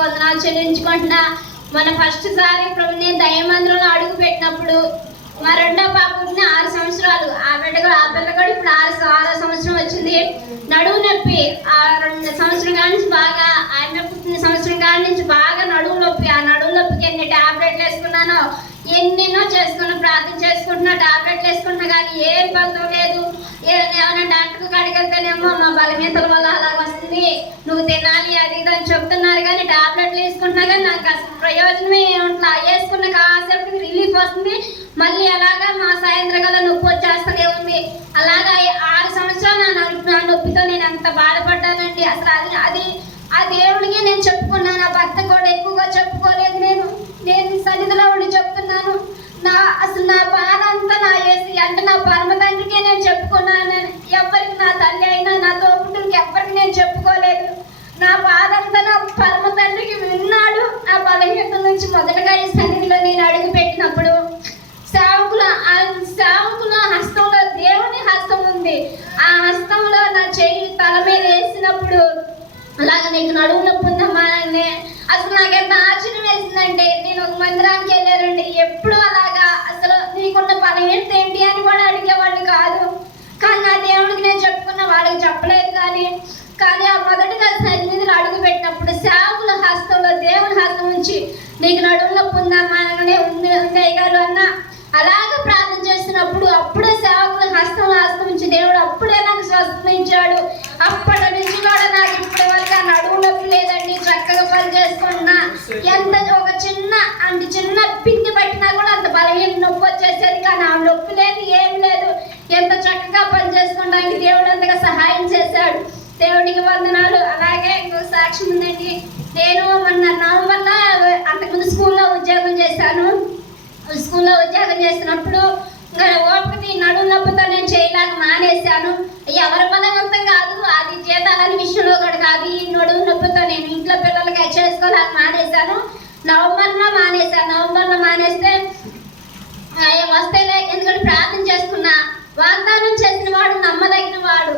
వందనాలు చెల్లించుకుంటున్నా. మన ఫస్ట్ సారి ప్రభు నేను దయమందిరంలో అడుగు పెట్టినప్పుడు మా రెండో పాపకి ఆరు సంవత్సరాలు. ఆ బిడ్డ కూడా ఆ పిల్ల కూడా ఇప్పుడు ఆరు ఆరో సంవత్సరం వచ్చింది. నడువు నొప్పి. ఆ రెండు సంవత్సరం కాడి నుంచి బాగా ఆమె పుట్టిన సంవత్సరం కాడి నుంచి బాగా నడువు నొప్పి. ఆ నడువు నొప్పికి ఎన్ని టాబ్లెట్లు వేసుకున్నానో ఎన్నెన్నో చేసుకున్నా ప్రార్థన చేసుకుంటున్నా టాబ్లెట్లు వేసుకుంటున్నా కానీ ఏం ఫలితం లేదు. ఏమైనా డాక్టర్ కాడికి వెళ్తేనేమో మా బలహీనతల వల్ల అలా వస్తుంది నువ్వు తినాలి అది ఇది అని చెప్తున్నారు కానీ టాబ్లెట్లు కానీ నాకు అసలు ప్రయోజనమే ఏమిట్లా వేసుకున్న కాసేపటికి రిలీఫ్ వస్తుంది. మళ్ళీ అలాగా మా సాయంత్రం కల్లా నొప్పి వచ్చేస్తూనే ఉంది. అలాగా ఆరు సంవత్సరాలు నా నా నొప్పితో నేను ఎంత బాధపడ్డానండి. అసలు అది అది ఆ దేవుడికి నేను చెప్పుకున్నాను. నా భర్త కూడా ఎక్కువగా చెప్పుకోలేదు నేను. నేను సన్నిధిలో ఉండి చెప్తున్నాను. నా అసలు నా బాధ అంతా నా వేసి అంటే నా పరమ తండ్రికే నేను చెప్పుకున్నాను. ఎవరికి నా తల్లి అయినా నా తోబుట్టులకి ఎవరికి నేను చెప్పుకో నా బాధ అంతా నా పరమ తండ్రికి విన్నాడు నా బలహీనత నుంచి మొదటగా ఈ సన్నిధిలో నేను అడుగు పెట్టినప్పుడు సేవకుల ఆ సేవకుల హస్తంలో దేవుని హస్తం ఉంది ఆ హస్తంలో నా చెయ్యి తల మీద అలాగ నీకు నడుము నొప్పి ఉందమ్మా అని అసలు నాకు ఎంత ఆశ్చర్యం వేసిందంటే నేను ఒక మందిరానికి వెళ్ళారండి ఎప్పుడు అలాగా? అసలు నీకున్న బలహీనత ఏంటి అని కూడా అడిగేవాడిని కాదు. కానీ నా దేవుడికి నేను చెప్పుకున్న వాళ్ళకి చెప్పలేదు కానీ కానీ ఆ మొదటిగా సన్నిధిలో అడుగు పెట్టినప్పుడు సేవకుల హస్తంలో దేవుని హస్తం నుంచి నీకు నడుము నొప్పి ఉంది గారు అన్న అలాగ ప్రార్థన చేసినప్పుడు అప్పుడే సేవకుల హస్తం హస్తం నుంచి దేవుడు అప్పుడు నాకు స్వస్థత ఇచ్చాడు అప్పటి నుంచి కూడా నాకు ఇప్పటి వరకు ఆ నడుము నొప్పి లేదండి చక్కగా పని చేసుకున్నా ఎంత ఒక చిన్న అంటే చిన్న పిండి పట్టినా కూడా అంత బలహీన నొప్పి వచ్చేసేది కానీ ఆ నొప్పి లేదు ఏం లేదు. ఎంత చక్కగా పని చేసుకోవడానికి దేవుడు అంతగా సహాయం చేశాడు. దేవుడికి వందనాలు. అలాగే ఇంకో సాక్ష్యం ఉందండి. నేను మొన్న నవంబర్లో అంతకుముందు స్కూల్లో ఉద్యోగం చేశాను. స్కూల్లో ఉద్యోగం చేసినప్పుడు ఇంకా ఓపికటి నడుము నొప్పితో నేను చేయలేక మానేశాను. ఎవరి బలవంతం కాదు. అది జీతాలని విషయంలో కూడా కాదు ఈ నడుము నొప్పితో నేను ఇంట్లో పిల్లలకి చేసుకోలేక మానేశాను నవంబర్లో మానేశాను నవంబర్లో మానేస్తే వస్తేలే ఎందుకంటే ప్రార్థన చేసుకున్నా. వాగ్దానం చేసిన వాడు నమ్మదగిన వాడు.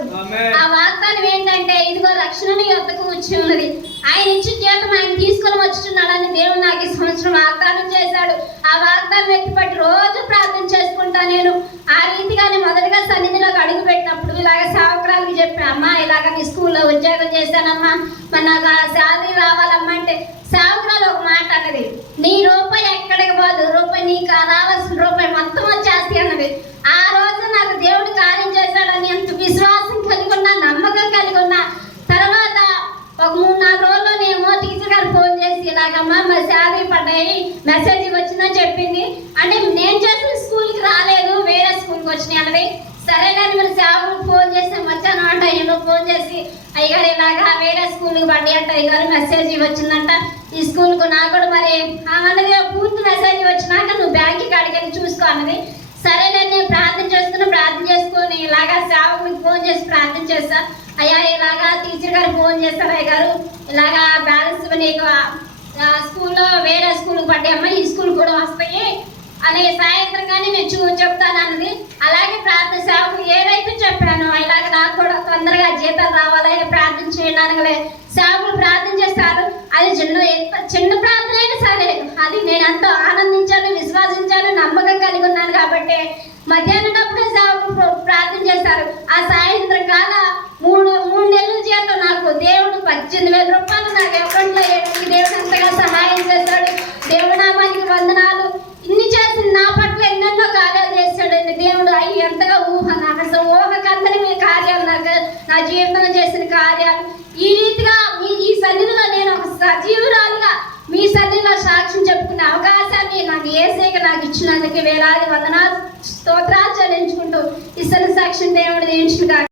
ఆ వాగ్దానం ఏంటంటే ఇదిగో రక్షణ యొక్కకు వచ్చి ఉన్నది. ఆయన ఇచ్చి జీతం ఆయన తీసుకొని వచ్చుచున్నాడని దేవుడు నాకు ఈ సంవత్సరం వాగ్దానం చేశాడు. ఆ వాగ్దానం ఎత్తిపట్టి రోజు ప్రార్థన చేసుకుంటా నేను. ఆ రీతిగానే మొదటగా సన్నిధిలోకి అడుగు పెట్టినప్పుడు ఇలాగ సేవకురాలకి చెప్పాను అమ్మా ఇలాగ నీ స్కూల్లో ఉద్యోగం చేశానమ్మా. మరి నాకు ఆ శాలరీ రావాలమ్మా అంటే సేవకురాలు ఒక మాట అన్నది నీ రూపాయి ఎక్కడికి పోదు రూపాయి నీకు రావాల్సిన రూపాయి మొత్తం వచ్చేస్తాయి అన్నది ఆ రోజు నాకు దేవుడు కార్యం చేశాడని ఎంత విశ్వాసం కలిగి ఉన్నా నమ్మకం కలిగి ఉన్నా తర్వాత ఒక మూడు నాలుగు రోజుల్లోనేమో టీచర్ గారు ఫోన్ చేసి ఇలాగమ్మా మా శాలరీ పడ్డాయి. మెసేజ్ వచ్చిందని చెప్పింది. అంటే నేను చేసిన స్కూల్కి రాలేదు వేరే స్కూల్కి వచ్చినాయి అన్నది సరేనని మరి సేవకు ఫోన్ చేసి వచ్చాను అంట ఏమో ఫోన్ చేసి అయ్యగారు ఇలాగా వేరే స్కూల్కి పడ్డాయి అంట అయ్యగారు మెసేజ్ వచ్చిందంట. ఈ స్కూల్కు నాకు కూడా మరి అన్నది పూర్తి మెసేజ్ వచ్చినాక నువ్వు బ్యాంక్కి కాడికి చూసుకో అన్నది. సరే నేను ప్రార్థన చేసుకుని ప్రార్థన చేసుకుని ఇలాగా సేవకునికి ఫోన్ చేసి ప్రార్థన చేస్తా. అయ్యా ఇలాగా టీచర్ గారు ఫోన్ చేస్తారు అయ్య గారు ఇలాగా బ్యాలెన్స్ నీకు స్కూల్లో వేరే స్కూల్కి అమ్మాయి ఈ స్కూల్ కూడా వస్తాయి అని సాయంత్రం కానీ నేను చూ చెప్తానన్నది అలాగే ప్రార్థన సేవకు ఏదైతే చెప్పానో ఇలాగ నాకు కూడా తొందరగా జీతాలు రావాలని ప్రార్థన చేయడానికి సేవకులు ప్రార్థన చేస్తారు. అది చిన్న చిన్న ప్రార్థన అయినా సరే అది నేను ఎంతో ఆనందించాను విశ్వాసించాను నమ్మకం కలిగి ఉన్నాను కాబట్టి మధ్యాహ్నం సేవకులు ప్ర- ప్రార్థన చేస్తారు ఆ సాయంత్రం కాల మూడు మూడు నెలల జీతం నాకు దేవుడు పద్దెనిమిది వేల రూపాయలు నాకు అకౌంట్లో వేయడానికి దేవుడు ఎంతగా సహాయం చేశాడు దేవుడు నామానికి వందనాలు ఇన్ని చేసిన నా పట్ల ఎన్నెన్నో కార్యాలు చేశాడండి దేవుడు అవి ఎంతగా ఊహ నాకు అసలు ఊహకందని మీ కార్యాలు నాకు నా జీవితంలో చేసిన కార్యాలు. ఈ రీతిగా మీ ఈ సన్నిధిలో నేను ఒక సజీవురాలుగా మీ సన్నిధిలో సాక్ష్యం చెప్పుకునే అవకాశాన్ని నాకు ఏసేగా నాకు ఇచ్చినందుకు వేలాది వందనాలు. స్తోత్రాలు చెల్లించుకుంటూ ఇసలు సాక్ష్యం దేవుడు దీవించుగా